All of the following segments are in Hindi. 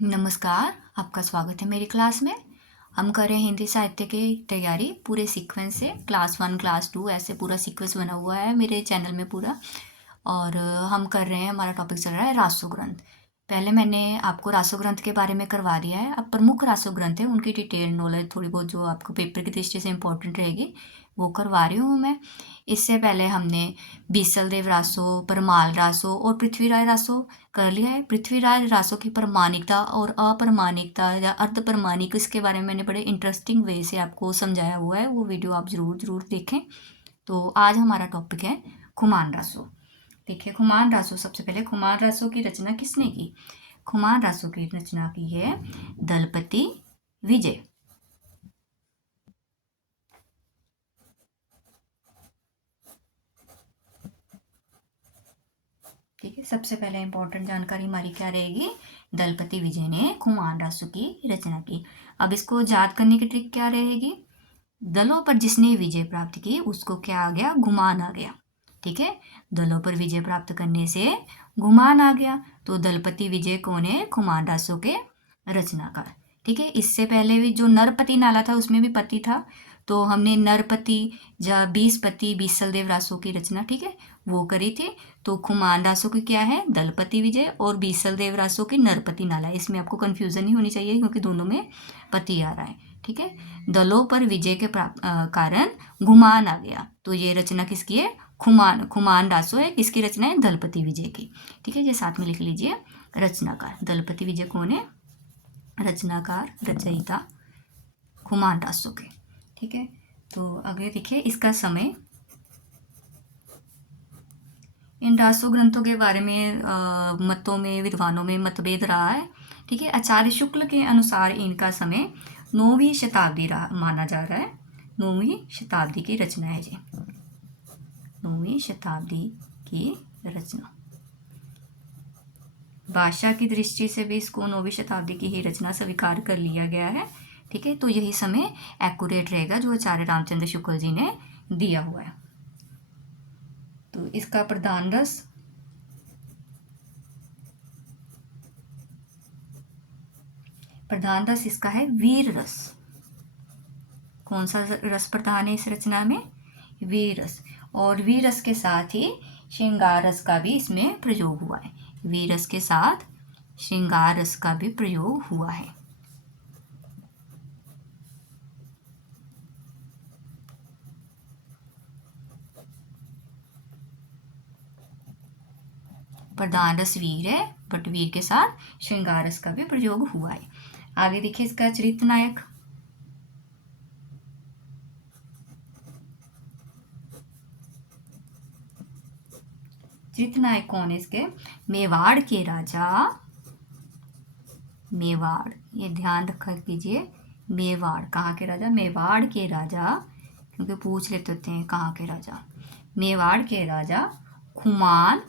नमस्कार, आपका स्वागत है मेरी क्लास में। हम कर रहे हैं हिंदी साहित्य की तैयारी पूरे सीक्वेंस से। क्लास 1, क्लास 2 ऐसे पूरा सीक्वेंस बना हुआ है मेरे चैनल में पूरा। और हम कर रहे हैं, हमारा टॉपिक चल रहा है रासो ग्रंथ। पहले मैंने आपको रासो ग्रंथ के बारे में करवा दिया है। अब प्रमुख रासो ग्रंथ है उनकी डिटेल नॉलेज थोड़ी बहुत जो आपको पेपर की दृष्टि से इंपॉर्टेंट रहेगी वो करवा रही हूँ मैं। इससे पहले हमने बीसल देव रासो, परमाल रासो और पृथ्वीराज रासो कर लिया है। पृथ्वीराज रासो की प्रमाणिकता और अप्रमाणिकता या अर्धप्रमाणिक इसके बारे में मैंने बड़े इंटरेस्टिंग वे से आपको समझाया हुआ है, वो वीडियो आप ज़रूर देखें। तो आज हमारा टॉपिक है खुमान रासो। देखिए, खुमान रासो, सबसे पहले खुमान रासो की रचना किसने की? खुमान रासो की रचना की है दलपति विजय। ठीक है, सबसे पहले इंपॉर्टेंट जानकारी हमारी क्या रहेगी? दलपति विजय ने खुमान रासो की रचना की। अब इसको याद करने की ट्रिक क्या रहेगी? दलों पर जिसने विजय प्राप्त की उसको क्या आ गया? गुमान आ गया। ठीक है, दलों पर विजय प्राप्त करने से गुमान आ गया। तो दलपति विजय कौन है? खुमान रासो के रचनाकार। ठीक है, इससे पहले भी जो नरपति नाला था उसमें भी पति था, तो हमने नरपति या बीसपति बीसल देव रासो की रचना, ठीक है, वो करी थी। तो खुमान रासो की क्या है? दलपति विजय, और बीसल देव रासो की नरपति नाला। इसमें आपको कंफ्यूजन नहीं होनी चाहिए क्योंकि दोनों में पति आ रहा है। ठीक है, दलों पर विजय के कारण गुमान आ गया। तो ये रचना किसकी है? खुमान रासो है। किसकी रचना है? दलपति विजय की। ठीक है, ये साथ में लिख लीजिए। रचनाकार दलपति विजय कौन है? रचनाकार, रचयिता खुमान रासो के। ठीक है, तो आगे देखिए इसका समय। इन रासो ग्रंथों के बारे में मतों में, विद्वानों में मतभेद रहा है। ठीक है, आचार्य शुक्ल के अनुसार इनका समय 9वीं शताब्दी माना जा रहा है। 9वीं शताब्दी की रचना है जी, 9वीं शताब्दी की रचना। भाषा की दृष्टि से भी इसको 9वीं शताब्दी की ही रचना स्वीकार कर लिया गया है। ठीक है, तो यही समय एक्यूरेट रहेगा जो आचार्य रामचंद्र शुक्ल जी ने दिया हुआ है। तो इसका प्रधान रस इसका है वीर रस। कौन सा रस प्रधान है इस रचना में? वीर रस। और वीर रस के साथ ही श्रृंगार रस का भी इसमें प्रयोग हुआ है। वीर रस के साथ श्रृंगार रस का भी प्रयोग हुआ है। प्रधान रस वीर है, बट वीर के साथ श्रृंगार रस का भी प्रयोग हुआ है। आगे देखिए इसका चरित्र नायक। चरित्र नायक कौन है इसके? मेवाड़ के राजा, मेवाड़, ये ध्यान रखा कीजिए। मेवाड़ कहाँ के राजा? मेवाड़ के राजा, क्योंकि पूछ लेते होते हैं कहाँ के राजा। मेवाड़ के राजा खुमान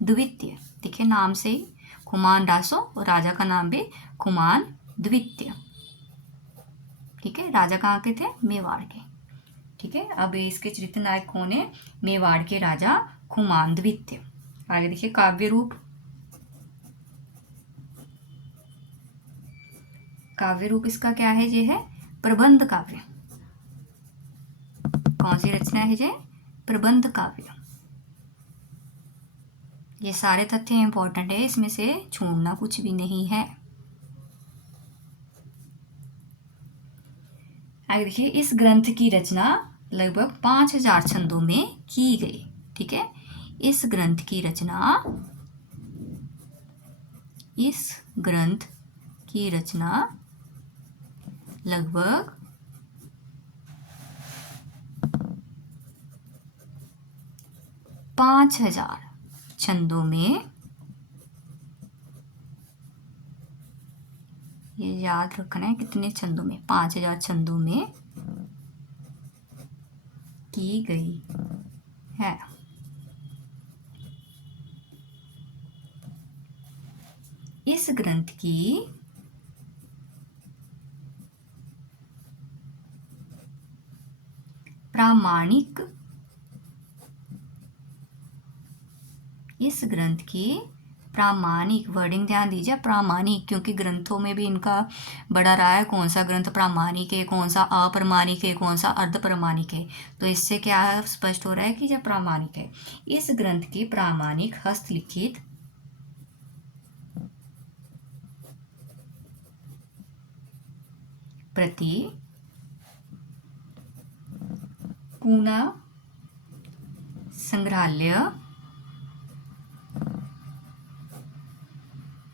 द्वितीय। देखिए नाम से ही खुमान रासो, और राजा का नाम भी खुमान द्वितीय। ठीक है, राजा कहाँ के थे? मेवाड़ के। ठीक है, अब इसके चरित्र नायक कौन है? मेवाड़ के राजा खुमान द्वितीय। आगे देखिए काव्य रूप। काव्य रूप इसका क्या है? ये है प्रबंध काव्य। कौन सी रचना है ये? प्रबंध काव्य। ये सारे तथ्य इंपॉर्टेंट है, इसमें से छोड़ना कुछ भी नहीं है। आगे देखिए इस ग्रंथ की रचना लगभग 5000 छंदों में की गई। ठीक है, इस ग्रंथ की रचना, इस ग्रंथ की रचना लगभग 5000 छंदों में, ये याद रखना है कितने छंदों में? 5000 छंदों में की गई है। इस ग्रंथ की प्रामाणिक, इस ग्रंथ की प्रामाणिक, वर्डिंग ध्यान दीजिए, प्रामाणिक, क्योंकि ग्रंथों में भी इनका बड़ा रहा है कौन सा ग्रंथ प्रामाणिक है, कौन सा अप्रामाणिक है, कौन सा अर्ध प्रामाणिक है। तो इससे क्या स्पष्ट हो रहा है कि यह प्रामाणिक है। इस ग्रंथ की प्रामाणिक हस्तलिखित प्रति पूना संग्रहालय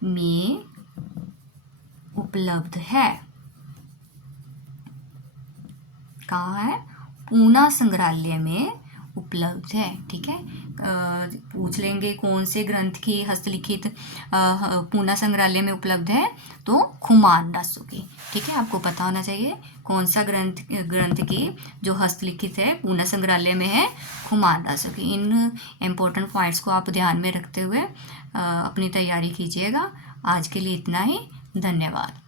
में उपलब्ध है। कहाँ है? पूना संग्रहालय में उपलब्ध है। ठीक है, पूछ लेंगे कौन से ग्रंथ की हस्तलिखित पूना संग्रहालय में उपलब्ध है, तो खुमान रासो की। ठीक है, आपको पता होना चाहिए कौन सा ग्रंथ की जो हस्तलिखित है पूना संग्रहालय में है, खुमान रासो की। इन इम्पोर्टेंट पॉइंट्स को आप ध्यान में रखते हुए अपनी तैयारी कीजिएगा। आज के लिए इतना ही, धन्यवाद।